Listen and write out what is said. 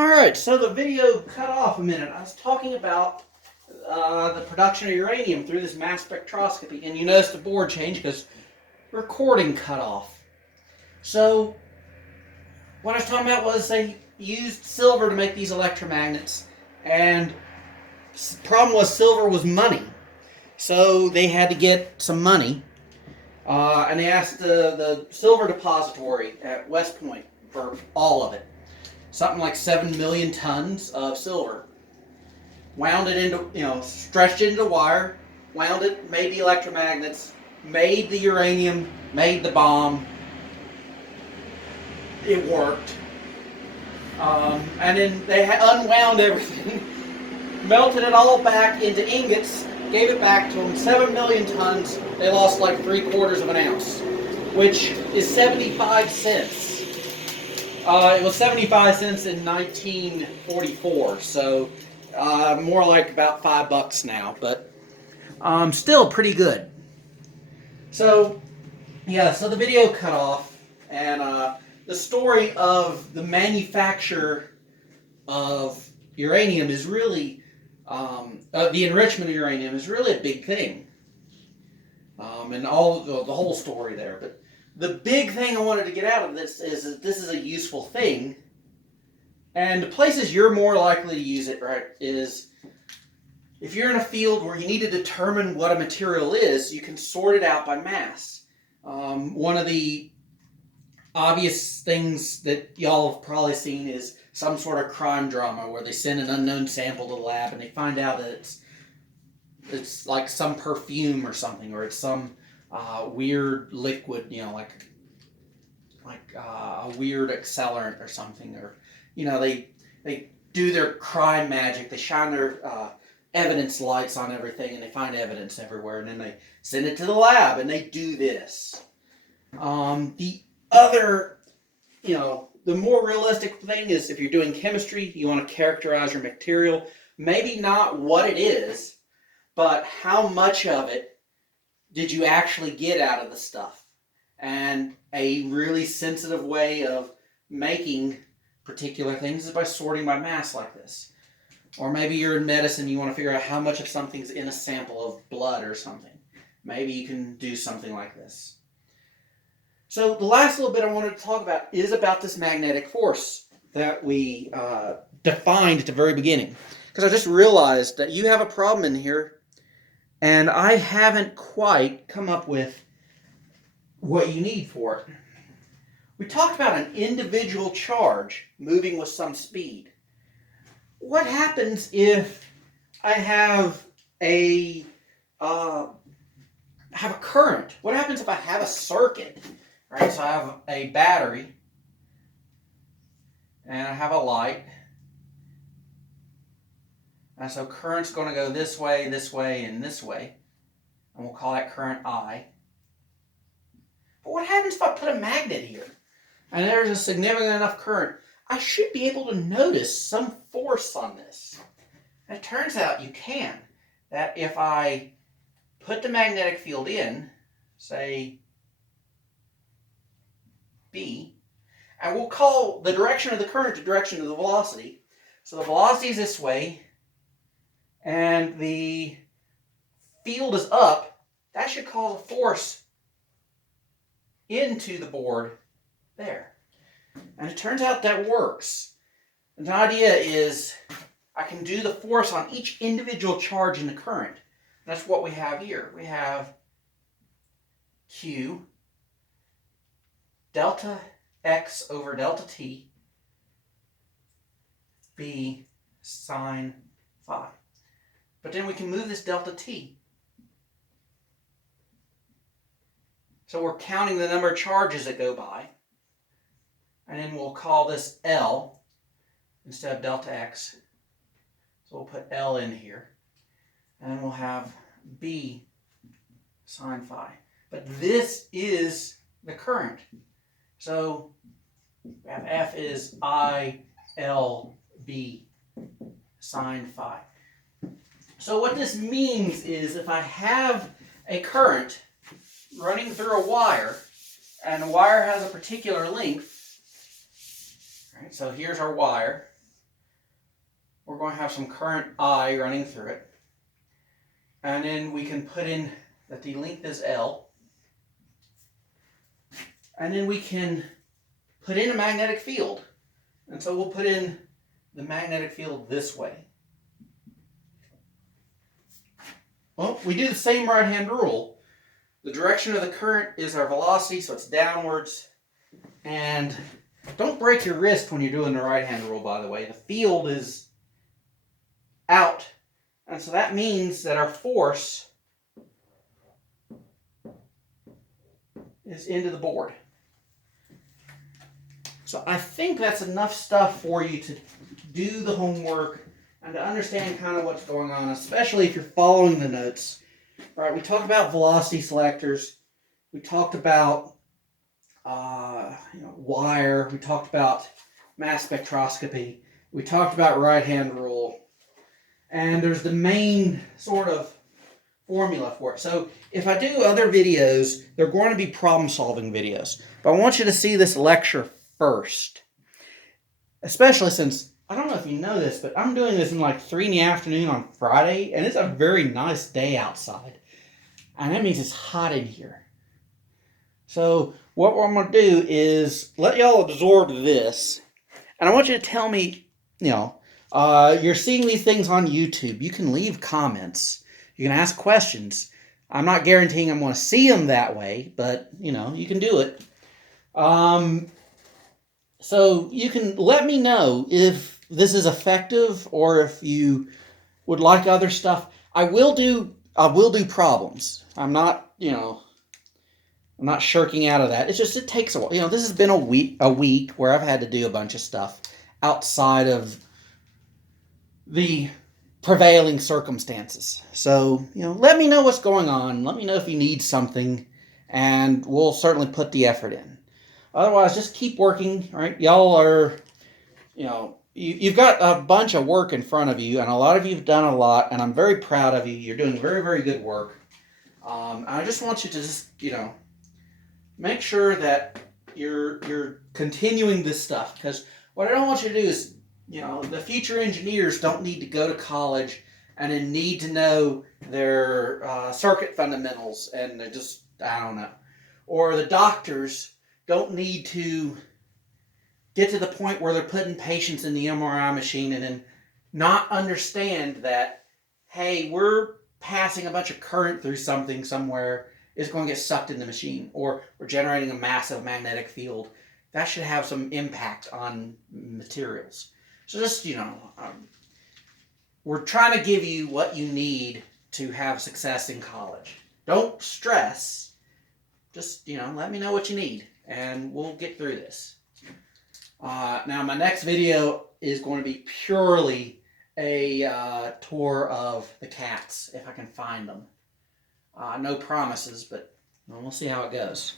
Alright, so the video cut off a minute. I was talking about the production of uranium through this mass spectroscopy, and you noticed the board changed because recording cut off. So, what I was talking about was they used silver to make these electromagnets, and the problem was silver was money. So they had to get some money, and they asked the silver depository at West Point for all of it. Something like 7 million tons of silver. Wound it into, stretched it into wire, wound it, made the electromagnets, made the uranium, made the bomb. It worked. And then they unwound everything, melted it all back into ingots, gave it back to them, 7 million tons. They lost like 3/4 of an ounce, which is 75 cents. It was 75 cents in 1944, so more like about $5 now, but still pretty good. So, yeah, so the video cut off, and the story of the manufacture of uranium is really, the enrichment of uranium is really a big thing. And all the whole story there, but the big thing I wanted to get out of this is that this is a useful thing, and the places you're more likely to use it, right, is if you're in a field where you need to determine what a material is, you can sort it out by mass. One of the obvious things that y'all have probably seen is some sort of crime drama where they send an unknown sample to the lab and they find out that it's like some perfume or something, or it's some weird liquid, like a weird accelerant or something, or they do their crime magic. They shine their evidence lights on everything, and they find evidence everywhere, and then they send it to the lab, and they do this. The other, the more realistic thing is if you're doing chemistry, you want to characterize your material. Maybe not what it is, but how much of it did you actually get out of the stuff? And a really sensitive way of making particular things is by sorting by mass like this. Or maybe you're in medicine, you want to figure out how much of something's in a sample of blood or something. Maybe you can do something like this. So the last little bit I wanted to talk about is about this magnetic force that we defined at the very beginning. Because I just realized that you have a problem in here, and I haven't quite come up with what you need for it. We talked about an individual charge moving with some speed. What happens if I have a current? What happens if I have a circuit? Right, so I have a battery, and I have a light. And so current's going to go this way, and this way. And we'll call that current I. But what happens if I put a magnet here? And there's a significant enough current. I should be able to notice some force on this. And it turns out you can. That if I put the magnetic field in, say B, and we'll call the direction of the current the direction of the velocity. So the velocity is this way, and the field is up, that should cause a force into the board there. And it turns out that works. And the idea is I can do the force on each individual charge in the current. And that's what we have here. We have Q delta x over delta t b sine phi. But then we can move this delta t. So we're counting the number of charges that go by. And then we'll call this L instead of delta x. So we'll put L in here. And then we'll have B sine phi. But this is the current. So we have F is I L B sine phi. So what this means is if I have a current running through a wire, and the wire has a particular length, right, so here's our wire, we're going to have some current I running through it. And then we can put in that the length is L. And then we can put in a magnetic field. And so we'll put in the magnetic field this way. Well, we do the same right-hand rule. The direction of the current is our velocity, so it's downwards. And don't break your wrist when you're doing the right-hand rule, by the way. The field is out. And so that means that our force is into the board. So I think that's enough stuff for you to do the homework and to understand kind of what's going on, especially if you're following the notes. All right, we talked about velocity selectors. We talked about wire. We talked about mass spectroscopy. We talked about right-hand rule. And there's the main sort of formula for it. So if I do other videos, they're going to be problem-solving videos. But I want you to see this lecture first. Especially since, I don't know if you know this, but I'm doing this in like 3 in the afternoon on Friday, and it's a very nice day outside. And that means it's hot in here. So what I'm going to do is let y'all absorb this. And I want you to tell me, you're seeing these things on YouTube. You can leave comments. You can ask questions. I'm not guaranteeing I'm going to see them that way, but, you can do it. So you can let me know if this is effective or if you would like other stuff. I will do problems. I'm not shirking out of that. It's just it takes a while. This has been a week where I've had to do a bunch of stuff outside of the prevailing circumstances. So, let me know what's going on. Let me know if you need something, and we'll certainly put the effort in. Otherwise, just keep working, all right? Y'all are, you've got a bunch of work in front of you, and a lot of you have done a lot, and I'm very proud of you. You're doing very, very good work. I just want you to just, make sure that you're continuing this stuff, because what I don't want you to do is, the future engineers don't need to go to college and then need to know their circuit fundamentals, and they're just, I don't know. Or the doctors don't need to get to the point where they're putting patients in the MRI machine and then not understand that, hey, we're passing a bunch of current through something somewhere, is going to get sucked in the machine, or we're generating a massive magnetic field. That should have some impact on materials. So just, we're trying to give you what you need to have success in college. Don't stress. Just, let me know what you need, and we'll get through this. Now, my next video is going to be purely a tour of the cats, if I can find them. No promises, but we'll see how it goes.